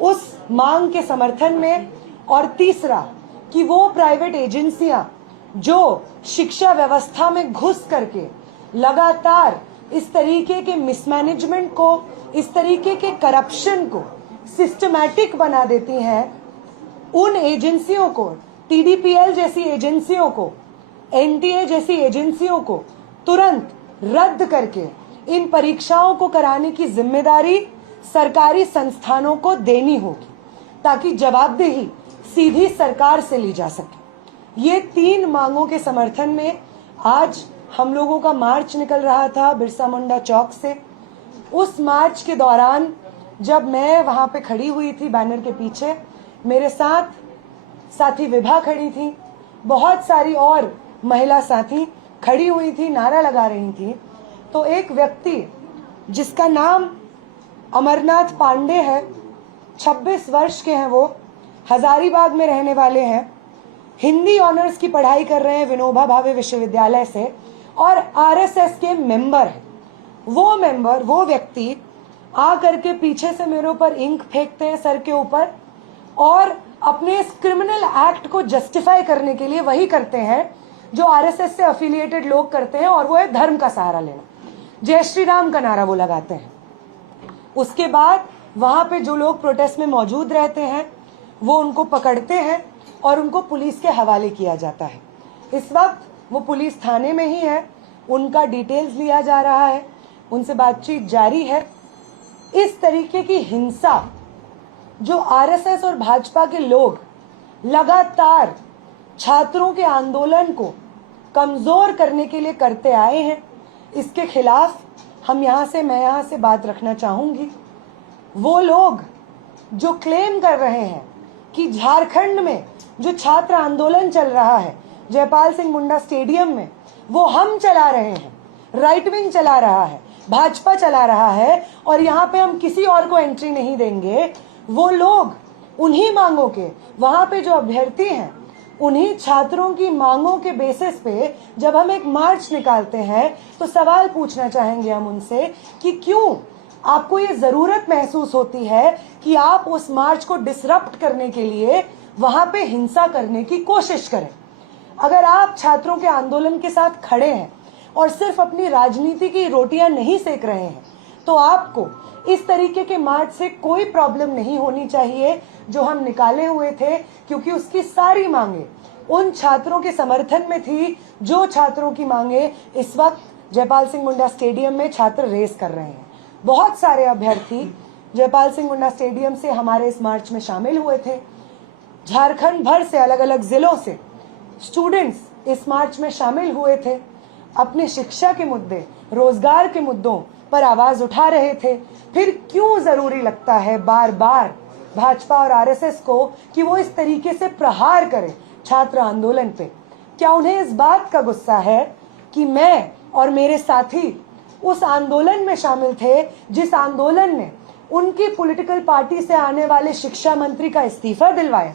उस मांग के समर्थन में, और तीसरा कि वो प्राइवेट एजेंसियां जो शिक्षा व्यवस्था में घुस करके लगातार इस तरीके के मिसमैनेजमेंट को, इस तरीके के करप्शन को सिस्टमैटिक बना देती हैं, उन एजेंसियों को, टीडीपीएल जैसी एजेंसियों को, एनटीए जैसी एजेंसियों को तुरंत रद्द करके इन परीक्षाओं को कराने की जिम्मेदारी सरकारी संस्थानों को देनी होगी, ताकि जवाबदेही सीधी सरकार से ली जा सके। ये 3 मांगों के समर्थन में आज हम लोगों का मार्च निकल रहा था बिरसा मुंडा चौक से। उस मार्च के दौरान जब मैं वहां पे खड़ी हुई थी बैनर के पीछे, मेरे साथ साथी विभा खड़ी थी, बहुत सारी और महिला साथी खड़ी हुई थी, नारा लगा रही थी। तो एक व्यक्ति जिसका नाम अमरनाथ पांडे है, 26 वर्ष के हैं, वो हजारीबाग में रहने वाले हैं, हिंदी ऑनर्स की पढ़ाई कर रहे हैं विनोबा भावे विश्वविद्यालय से, और आरएसएस के मेंबर हैं। वो व्यक्ति आ करके पीछे से मेरे ऊपर इंक फेंकते हैं सर के ऊपर, और अपने इस क्रिमिनल एक्ट को जस्टिफाई करने के लिए वही करते हैं जो आरएसएस से एफिलिएटेड लोग करते हैं, और वो है धर्म का सहारा लेना। जय श्री राम का नारा वो लगाते हैं। उसके बाद वहां पे जो लोग प्रोटेस्ट में मौजूद रहते हैं वो उनको पकड़ते हैं और उनको पुलिस के हवाले किया जाता है। इस वक्त वो पुलिस थाने में ही है, उनका डिटेल्स लिया जा रहा है, उनसे बातचीत जारी है। इस तरीके की हिंसा जो आरएसएस और भाजपा के लोग लगातार छात्रों के आंदोलन को कमजोर करने के लिए करते आए हैं, इसके खिलाफ मैं यहाँ से बात रखना चाहूंगी। वो लोग जो क्लेम कर रहे हैं कि झारखंड में जो छात्र आंदोलन चल रहा है जयपाल सिंह मुंडा स्टेडियम में, वो हम चला रहे हैं, राइट विंग चला रहा है, भाजपा चला रहा है, और यहाँ पे हम किसी और को एंट्री नहीं देंगे। वो लोग उन्हीं मांगों के, वहां पे जो अभ्यर्थी हैं, उन्हीं छात्रों की मांगों के बेसिस पे जब हम एक मार्च निकालते हैं तो सवाल पूछना चाहेंगे हम उनसे कि क्यों आपको ये जरूरत महसूस होती है कि आप उस मार्च को डिसरप्ट करने के लिए वहां पे हिंसा करने की कोशिश करें। अगर आप छात्रों के आंदोलन के साथ खड़े हैं और सिर्फ अपनी राजनीति की रोटियां नहीं सेक रहे हैं, तो आपको इस तरीके के मार्च से कोई प्रॉब्लम नहीं होनी चाहिए जो हम निकाले हुए थे, क्योंकि उसकी सारी मांगे उन छात्रों के समर्थन में थी जो छात्रों की मांगे इस वक्त जयपाल सिंह मुंडा स्टेडियम में छात्र रेस कर रहे हैं। बहुत सारे अभ्यर्थी जयपाल सिंह मुंडा स्टेडियम से हमारे इस मार्च में शामिल हुए थे। झारखंड भर से अलग अलग जिलों से स्टूडेंट्स इस मार्च में शामिल हुए थे, अपने शिक्षा के मुद्दे, रोजगार के मुद्दों पर आवाज उठा रहे थे। फिर क्यों जरूरी लगता है बार बार भाजपा और आरएसएस को कि वो इस तरीके से प्रहार करें छात्र आंदोलन पे? क्या उन्हें इस बात का गुस्सा है कि मैं और मेरे साथी उस आंदोलन में शामिल थे जिस आंदोलन ने उनकी पॉलिटिकल पार्टी से आने वाले शिक्षा मंत्री का इस्तीफा दिलवाया?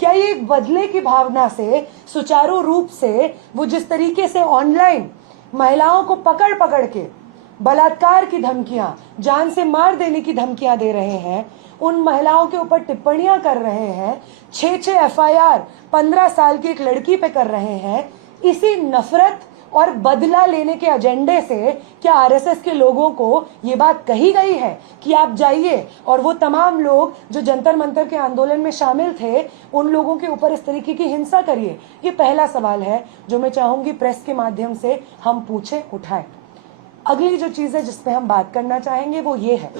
क्या ये एक बदले की भावना से सुचारू रूप से वो जिस तरीके से ऑनलाइन महिलाओं को पकड़ पकड़ के बलात्कार की धमकियां, जान से मार देने की धमकियां दे रहे हैं, उन महिलाओं के ऊपर टिप्पणियां कर रहे हैं, 6 एफआईआर 15 साल की एक लड़की पे कर रहे हैं, इसी नफरत और बदला लेने के एजेंडे से क्या आरएसएस के लोगों को ये बात कही गई है कि आप जाइए और वो तमाम लोग जो जंतर मंतर के आंदोलन में शामिल थे उन लोगों के ऊपर इस तरीके की हिंसा करिए? ये पहला सवाल है जो मैं चाहूंगी प्रेस के माध्यम से हम पूछे, उठाएं। अगली जो चीज है जिस पे हम बात करना चाहेंगे वो ये है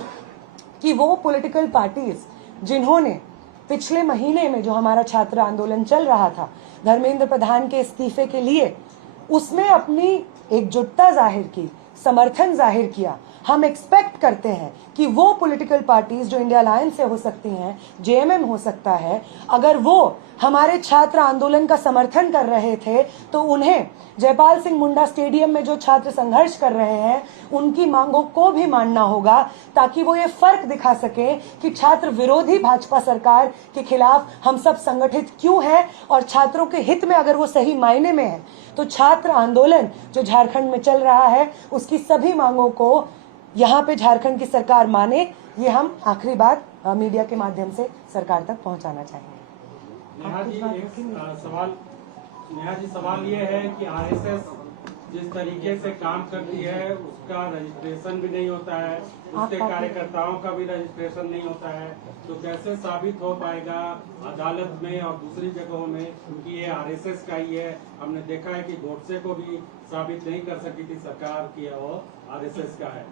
कि वो पॉलिटिकल पार्टीज जिन्होंने पिछले महीने में जो हमारा छात्र आंदोलन चल रहा था धर्मेंद्र प्रधान के इस्तीफे के लिए, उसमें अपनी एकजुटता जाहिर की, समर्थन जाहिर किया, हम एक्सपेक्ट करते हैं कि वो पॉलिटिकल पार्टीज जो इंडिया अलायंस से हो सकती हैं, जेएमएम हो सकता है, अगर वो हमारे छात्र आंदोलन का समर्थन कर रहे थे तो उन्हें जयपाल सिंह मुंडा स्टेडियम में जो छात्र संघर्ष कर रहे हैं उनकी मांगों को भी मानना होगा, ताकि वो ये फर्क दिखा सके कि छात्र विरोधी भाजपा सरकार के खिलाफ हम सब संगठित क्यों हैं, और छात्रों के हित में अगर वो सही मायने में है तो छात्र आंदोलन जो झारखंड में चल रहा है उसकी सभी मांगों को यहाँ पे झारखंड की सरकार माने, ये हम आखिरी बात मीडिया के माध्यम से सरकार तक पहुंचाना चाहेंगे। नेहा जी, सवाल ये है कि आरएसएस जिस तरीके से काम करती है उसका रजिस्ट्रेशन भी नहीं होता है, उसके कार्यकर्ताओं का भी रजिस्ट्रेशन नहीं होता है, तो कैसे साबित हो पाएगा अदालत में और दूसरी जगहों में कि ये आरएसएस का ही है? हमने देखा है कि गोडसे को भी साबित नहीं कर सकी थी सरकार की वो आरएसएस का है।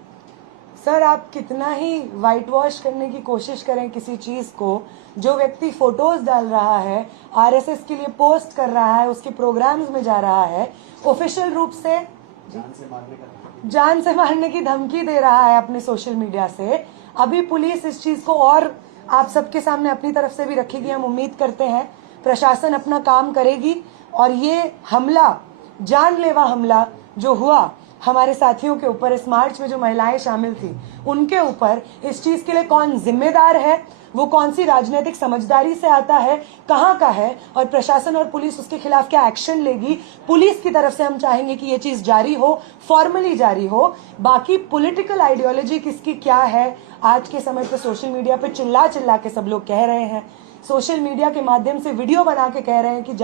सर, आप कितना ही वाइट वॉश करने की कोशिश करें किसी चीज को, जो व्यक्ति फोटोज डाल रहा है, आरएसएस के लिए पोस्ट कर रहा है, उसके प्रोग्राम्स में जा रहा है, ऑफिशियल रूप से जान से मारने की धमकी दे रहा है अपने सोशल मीडिया से। अभी पुलिस इस चीज को और आप सबके सामने अपनी तरफ से भी रखेगी। हम उम्मीद करते हैं प्रशासन अपना काम करेगी और ये हमला, जानलेवा हमला जो हुआ हमारे साथियों के ऊपर, इस मार्च में जो महिलाएं शामिल थी उनके ऊपर, इस चीज के लिए कौन जिम्मेदार है, वो कौन सी राजनीतिक समझदारी से आता है, कहाँ का है, और प्रशासन और पुलिस उसके खिलाफ क्या एक्शन लेगी। पुलिस की तरफ से हम चाहेंगे कि ये चीज जारी हो, फॉर्मली जारी हो। बाकी पॉलिटिकल आइडियोलॉजी किसकी क्या है, आज के समय पे सोशल मीडिया पे चिल्ला चिल्ला के सब लोग कह रहे हैं, सोशल मीडिया के माध्यम से वीडियो बना के कह रहे हैं कि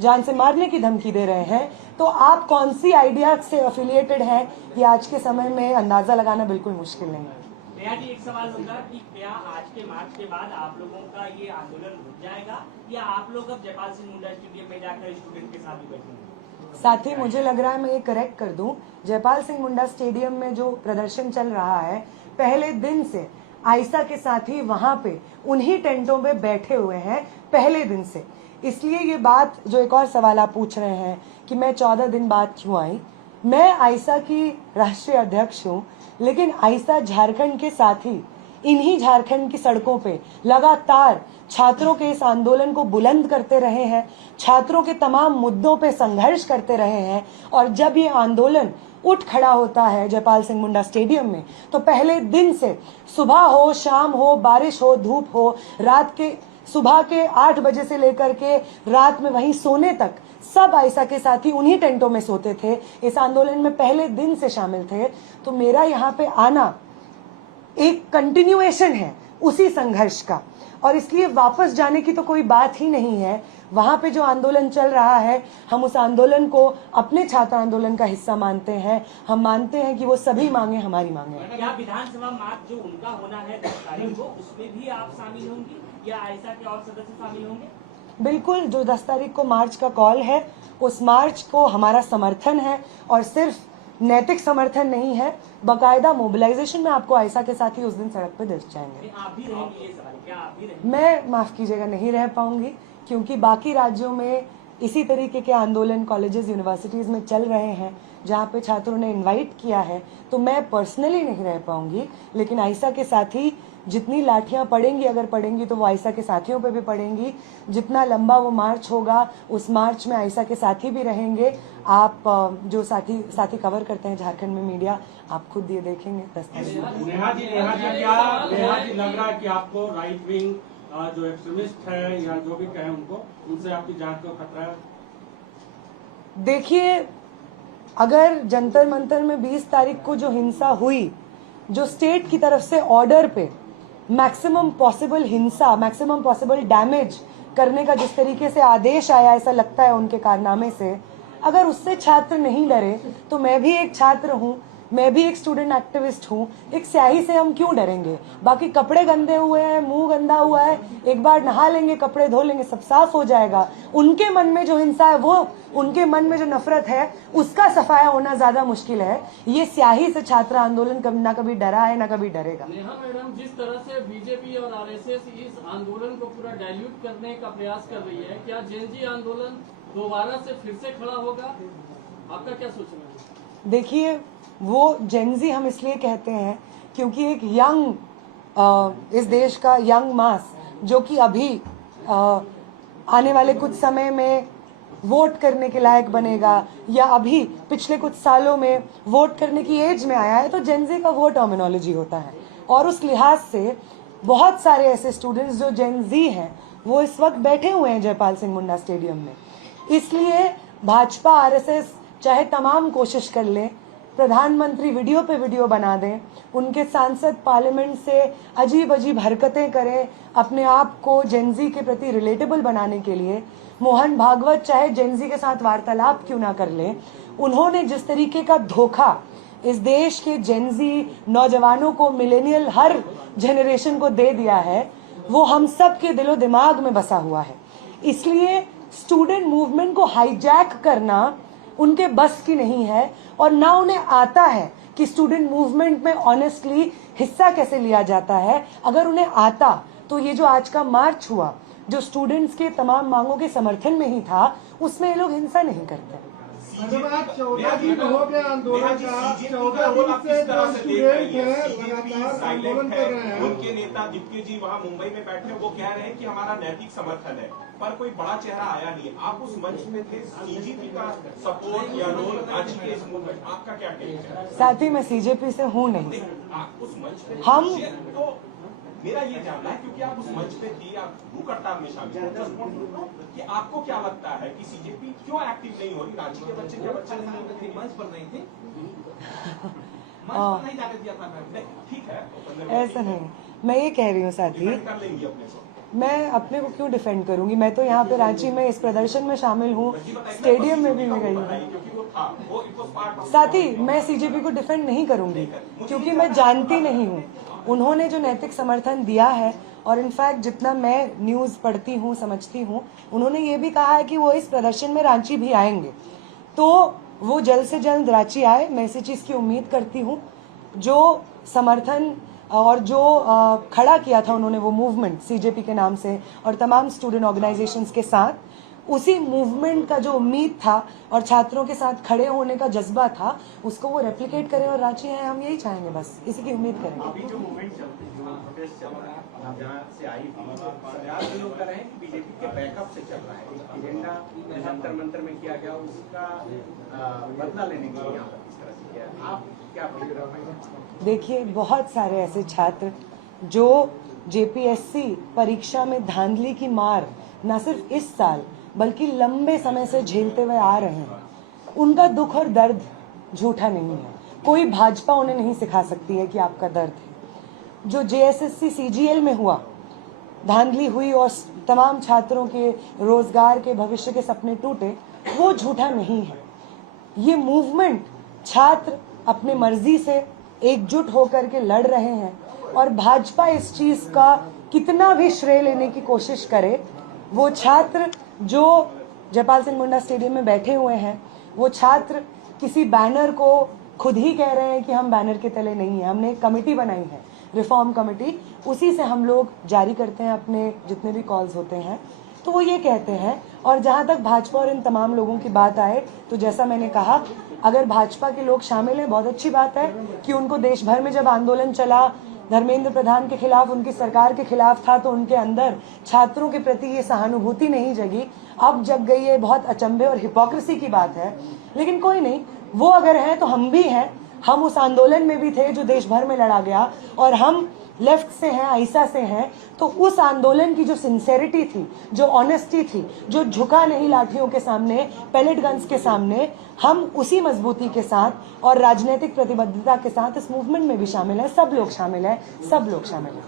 जान से मारने की धमकी दे रहे हैं। तो आप कौन सी आइडिया से एफिलिएटेड हैं, ये आज के समय में अंदाजा लगाना बिल्कुल मुश्किल नहीं है। नेहा जी, एक सवाल होगा कि क्या आज के मार्च के बाद आप लोगों का ये आंदोलन रुक जाएगा या आप लोग अब जयपाल सिंह मुंडा स्टेडियम में जाकर स्टूडेंट के साथ ही बैठेंगे? साथ ही मुझे लग रहा है मैं ये करेक्ट कर दूं, जयपाल सिंह मुंडा स्टेडियम में जो प्रदर्शन चल रहा है, पहले दिन से आयशा के साथी वहां पे उन्हीं टेंटों पे बैठे हुए हैं पहले दिन से। इसलिए ये बात, जो एक और सवाल आप पूछ रहे हैं कि मैं 14 दिन बाद क्यों आई, मैं आयशा की राष्ट्रीय अध्यक्ष हूँ, लेकिन आयशा झारखंड के साथी इन्हीं झारखंड की सड़कों पे लगातार छात्रों के इस आंदोलन को बुलंद करते रहे हैं, छात्रों के तमाम मुद्दों पे संघर्ष करते रहे हैं। और जब ये आंदोलन उठ खड़ा होता है जयपाल सिंह मुंडा स्टेडियम में, तो पहले दिन से सुबह हो, शाम हो, बारिश हो, धूप हो, रात के सुबह के 8 बजे से लेकर के रात में वहीं सोने तक सब आयशा के साथी उन्हीं टेंटों में सोते थे, इस आंदोलन में पहले दिन से शामिल थे। तो मेरा यहाँ पे आना एक कंटिन्यूएशन है उसी संघर्ष का, और इसलिए वापस जाने की तो कोई बात ही नहीं है। वहां पे जो आंदोलन चल रहा है, हम उस आंदोलन को अपने छात्र आंदोलन का हिस्सा मानते हैं। हम मानते हैं कि वो सभी मांगे हमारी मांगे हैं। क्या विधानसभा मार्च जो उनका होना है 10 तारीख को, उसमें भी आप शामिल होंगी या आयशा के और सदस्य शामिल होंगे? बिल्कुल, जो 10 तारीख को मार्च का कॉल है, उस मार्च को हमारा समर्थन है, और सिर्फ नैतिक समर्थन नहीं है, बकायदा मोबिलाइजेशन में आपको आयशा के साथ ही उस दिन सड़क पे दिख जाएंगे। आप भी रहेंगे? ये सवाल, क्या आप भी रहेंगे? मैं, माफ कीजिएगा, नहीं रह पाऊंगी, क्योंकि बाकी राज्यों में इसी तरीके के आंदोलन कॉलेजेस, यूनिवर्सिटीज में चल रहे हैं, जहाँ पे छात्रों ने इनवाइट किया है। तो मैं पर्सनली नहीं रह पाऊंगी, लेकिन आयशा के साथी जितनी लाठियां पड़ेंगी, अगर पड़ेंगी तो वो आयशा के साथियों पे भी पड़ेंगी। जितना लंबा वो मार्च होगा, उस मार्च में आयशा के साथी भी रहेंगे। आप जो साथी कवर करते हैं झारखंड में मीडिया, आप खुद ये देखेंगे। नेहा जी, लग रहा है कि आपको राइट विंग जो एक्सट्रीमिस्ट है या जो भी कहें उनको, उनसे आपकी जान को खतरा है? देखिए, अगर जंतर मंतर में 20 तारीख को जो हिंसा हुई, जो स्टेट की तरफ से ऑर्डर पे मैक्सिमम पॉसिबल हिंसा, मैक्सिमम पॉसिबल डैमेज करने का जिस तरीके से आदेश आया, ऐसा लगता है उनके कारनामे से, अगर उससे छात्र नहीं डरे, तो मैं भी एक छात्र हूँ, मैं भी एक स्टूडेंट एक्टिविस्ट हूँ। एक स्याही से हम क्यों डरेंगे? बाकी कपड़े गंदे हुए हैं, मुंह गंदा हुआ है, एक बार नहा लेंगे, कपड़े धो लेंगे, सब साफ हो जाएगा। उनके मन में जो हिंसा है, वो उनके मन में जो नफरत है, उसका सफाया होना ज्यादा मुश्किल है। ये स्याही से छात्र आंदोलन ना कभी डरा है, ना कभी डरेगा। नेहा मैडम, जिस तरह से बीजेपी और आरएसएस इस आंदोलन को पूरा डाइल्यूट करने का प्रयास कर रही है, क्या जेनजी आंदोलन दोबारा से फिर से खड़ा होगा? आपका क्या सोचना है? देखिए, वो जेनजी हम इसलिए कहते हैं क्योंकि एक यंग, इस देश का यंग मास, जो कि अभी आने वाले कुछ समय में वोट करने के लायक बनेगा, या अभी पिछले कुछ सालों में वोट करने की एज में आया है, तो जेनजी का वो टर्मिनोलॉजी होता है। और उस लिहाज से बहुत सारे ऐसे स्टूडेंट्स जो जेनजी हैं, वो इस वक्त बैठे हुए हैं जयपाल सिंह मुंडा स्टेडियम में। इसलिए भाजपा, आरएसएस चाहे तमाम कोशिश कर ले, प्रधानमंत्री वीडियो पे वीडियो बना दें, उनके सांसद पार्लियामेंट से अजीब अजीब हरकतें करें अपने आप को जेनजी के प्रति रिलेटेबल बनाने के लिए। मोहन भागवत चाहे जेनजी के साथ वार्तालाप क्यों ना कर ले, उन्होंने जिस तरीके का धोखा इस देश के जेनजी नौजवानों को, मिलेनियल हर जनरेशन को दे दिया है, वो हम सब के दिलो दिमाग में बसा हुआ है। इसलिए स्टूडेंट मूवमेंट को हाईजैक करना उनके बस की नहीं है और ना उन्हें आता है कि स्टूडेंट मूवमेंट में ऑनेस्टली हिस्सा कैसे लिया जाता है। अगर उन्हें आता तो ये जो आज का मार्च हुआ, जो स्टूडेंट्स के तमाम मांगों के समर्थन में ही था, उसमें ये लोग हिंसा नहीं करते। मैडम, आज 14 दिन हो गया आंदोलन का, 14 दिन से जो स्टूडेंट है लगातार आंदोलन कर रहे हैं। उनके नेता दीप्ति जी वहाँ मुंबई में बैठे, वो कह रहे हैं कि हमारा नैतिक समर्थन है, पर कोई बड़ा चेहरा आया नहीं। आप उस मंच में थे, सीजेपी का सपोर्ट या रोल आज के इस मूवमेंट, आपका क्या कहना है? साथ ही मैं सीजेपी से हूँ नहीं, आप उस मंच पे हम तो मेरा ये जानना है, क्योंकि आप उस मंच पे थी, आप भूख हड़ताल में शामिल थे, कि आपको क्या लगता है कि सीजेपी क्यों एक्टिव नहीं हो रही? रांची के बच्चे क्या बच्चे मंच पर नहीं थे, मंच पर नहीं जाने दिया था? ठीक है, ऐसा नहीं, मैं ये कह रही हूँ साथी, कर लेंगी अपने को। मैं अपने को क्यों डिफेंड करूंगी? मैं तो यहाँ पे रांची में इस प्रदर्शन में शामिल हूँ, स्टेडियम में भी मैं गई हूँ। साथी, मैं सीजेपी को डिफेंड नहीं करूंगी क्योंकि मैं जानती नहीं हूँ उन्होंने जो नैतिक समर्थन दिया है। और इनफैक्ट जितना मैं न्यूज़ पढ़ती हूँ, समझती हूँ, उन्होंने ये भी कहा है कि वो इस प्रदर्शन में रांची भी आएंगे, तो वो जल्द से जल्द रांची आए। मैं इसी चीज़ की उम्मीद करती हूँ। जो समर्थन और जो खड़ा किया था उन्होंने, वो मूवमेंट सीजेपी के नाम से और तमाम स्टूडेंट ऑर्गेनाइजेशंस के साथ, उसी मूवमेंट का जो उम्मीद था और छात्रों के साथ खड़े होने का जज्बा था, उसको वो रेप्लिकेट करें और रांची आए। हम यही चाहेंगे, बस इसी की उम्मीद करेंगे। अभी जो मूवमेंट चलती है, प्रोटेस्ट चल रहा है, जहाँ से आई थी, लोग कह रहे हैं कि बीजेपी के बैकअप से चल रहा है। एजेंडा जंतर मंतर में किया गया, उसका बदला लेने के लिए यहाँ पर किस तरह से किया, आप क्या बोलेंगे? देखिए, बहुत सारे ऐसे छात्र जो जेपीएससी परीक्षा में धांधली की मार न सिर्फ इस साल बल्कि लंबे समय से झेलते हुए आ रहे हैं, उनका दुख और दर्द झूठा नहीं है। कोई भाजपा उन्हें नहीं सिखा सकती है कि आपका दर्द है। जो जेएसएससी सीजीएल में हुआ, धांधली हुई और तमाम छात्रों के रोजगार के, भविष्य के सपने टूटे, वो झूठा नहीं है। ये मूवमेंट छात्र अपने मर्जी से एकजुट होकर के लड़ रहे हैं और भाजपा इस चीज का कितना भी श्रेय लेने की कोशिश करे, वो छात्र जो जयपाल सिंह मुंडा स्टेडियम में बैठे हुए हैं, वो छात्र किसी बैनर को खुद ही कह रहे हैं कि हम बैनर के तले नहीं हैं। हमने एक कमेटी बनाई है, रिफॉर्म कमेटी, उसी से हम लोग जारी करते हैं अपने जितने भी कॉल्स होते हैं। तो वो ये कहते हैं। और जहाँ तक भाजपा और इन तमाम लोगों की बात आए, तो जैसा मैंने कहा, अगर भाजपा के लोग शामिल हैं, बहुत अच्छी बात है कि उनको देश भर में जब आंदोलन चला, धर्मेंद्र प्रधान के खिलाफ, उनकी सरकार के खिलाफ था, तो उनके अंदर छात्रों के प्रति ये सहानुभूति नहीं जगी। अब जग गई है, बहुत अचंभे और हिपोक्रेसी की बात है। लेकिन कोई नहीं, वो अगर हैं तो हम भी हैं। हम उस आंदोलन में भी थे जो देश भर में लड़ा गया, और हम लेफ्ट से हैं, आईसा से हैं। तो उस आंदोलन की जो सिंसेरिटी थी, जो ऑनेस्टी थी, जो झुका नहीं लाठियों के सामने, पैलेट गन्स के सामने, हम उसी मजबूती के साथ और राजनीतिक प्रतिबद्धता के साथ इस मूवमेंट में भी शामिल हैं। सब लोग शामिल हैं, सब लोग शामिल हैं।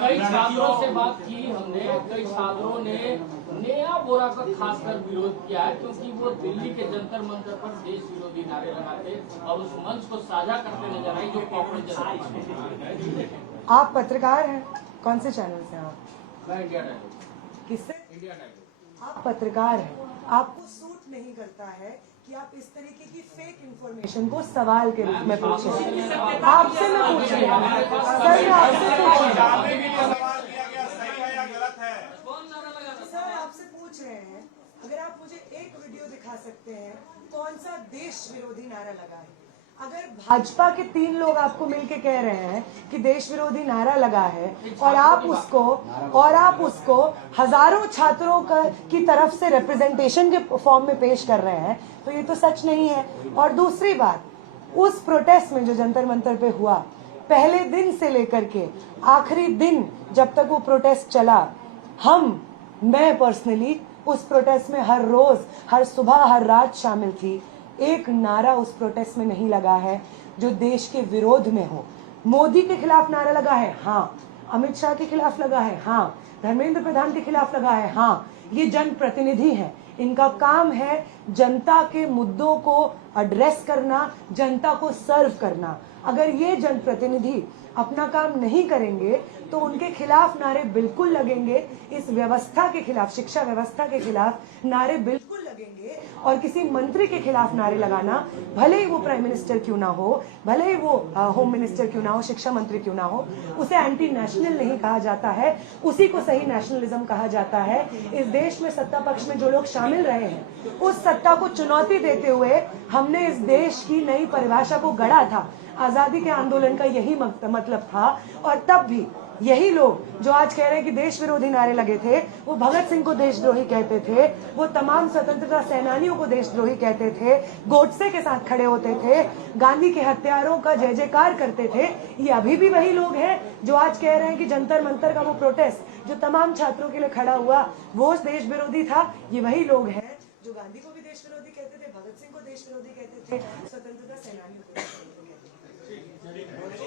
कई छात्रों से बात की हमने, कई छात्रों ने नया बोरा का खासकर विरोध किया है, क्योंकि वो दिल्ली के जंतर मंतर पर देश विरोधी नारे लगाते और उस मंच को साझा करते नजर आई, जो कांग्रेस जनता। आप पत्रकार हैं, कौन से चैनल से आप? मैं इंडिया टाइम। किससे? India time. आप पत्रकार हैं, आपको सूट नहीं करता है कि आप इस तरीके की फेक इंफॉर्मेशन को सवाल के रूप में पूछें। आपसे मैं पूछ रही हूँ सर, मैं आपसे पूछ रही हूँ सर, आपसे पूछ रहे हैं, अगर आप मुझे एक वीडियो दिखा सकते हैं कौन सा देश विरोधी नारा लगा है। अगर भाजपा के 3 लोग आपको मिलके कह रहे हैं कि देश विरोधी नारा लगा है और आप उसको हजारों छात्रों की तरफ से रिप्रेजेंटेशन के फॉर्म में पेश कर रहे हैं, तो ये तो सच नहीं है। और दूसरी बात, उस प्रोटेस्ट में जो जंतर मंतर पे हुआ, पहले दिन से लेकर के आखिरी दिन जब तक वो प्रोटेस्ट चला, मैं पर्सनली उस प्रोटेस्ट में हर रोज, हर सुबह, हर रात शामिल थी। एक नारा उस प्रोटेस्ट में नहीं लगा है जो देश के विरोध में हो। मोदी के खिलाफ नारा लगा है, हाँ। अमित शाह के खिलाफ लगा है, हाँ। धर्मेंद्र प्रधान के खिलाफ लगा है, हाँ। ये जनप्रतिनिधि हैं, इनका काम है जनता के मुद्दों को एड्रेस करना, जनता को सर्व करना। अगर ये जनप्रतिनिधि अपना काम नहीं करेंगे तो उनके खिलाफ नारे बिल्कुल लगेंगे। इस व्यवस्था के खिलाफ, शिक्षा व्यवस्था के खिलाफ नारे बिल्कुल लगेंगे। और किसी मंत्री के खिलाफ नारे लगाना, भले ही वो प्राइम मिनिस्टर क्यों ना हो, भले ही वो होम मिनिस्टर क्यों ना हो, शिक्षा मंत्री क्यों ना हो, उसे एंटी नेशनल नहीं कहा जाता है, उसी को सही नेशनलिज्म कहा जाता है। इस देश में सत्ता पक्ष में जो लोग शामिल रहे हैं, उस सत्ता को चुनौती देते हुए हमने इस देश की नई परिभाषा को गढ़ा था। आजादी के आंदोलन का यही मतलब था। और तब भी यही लोग जो आज कह रहे हैं कि देश विरोधी नारे लगे थे, वो भगत सिंह को देशद्रोही कहते थे, वो तमाम स्वतंत्रता सेनानियों को देशद्रोही कहते थे, गोडसे के साथ खड़े होते थे, गांधी के हत्यारों का जय जयकार करते थे। ये अभी भी वही लोग हैं जो आज कह रहे हैं कि जंतर मंतर का वो प्रोटेस्ट जो तमाम छात्रों के लिए खड़ा हुआ वो देश विरोधी था। ये वही लोग हैं जो गांधी को भी देश विरोधी कहते थे, भगत सिंह को देश विरोधी कहते थे, स्वतंत्रता सेनानियों को देश विरोधी कहते थे।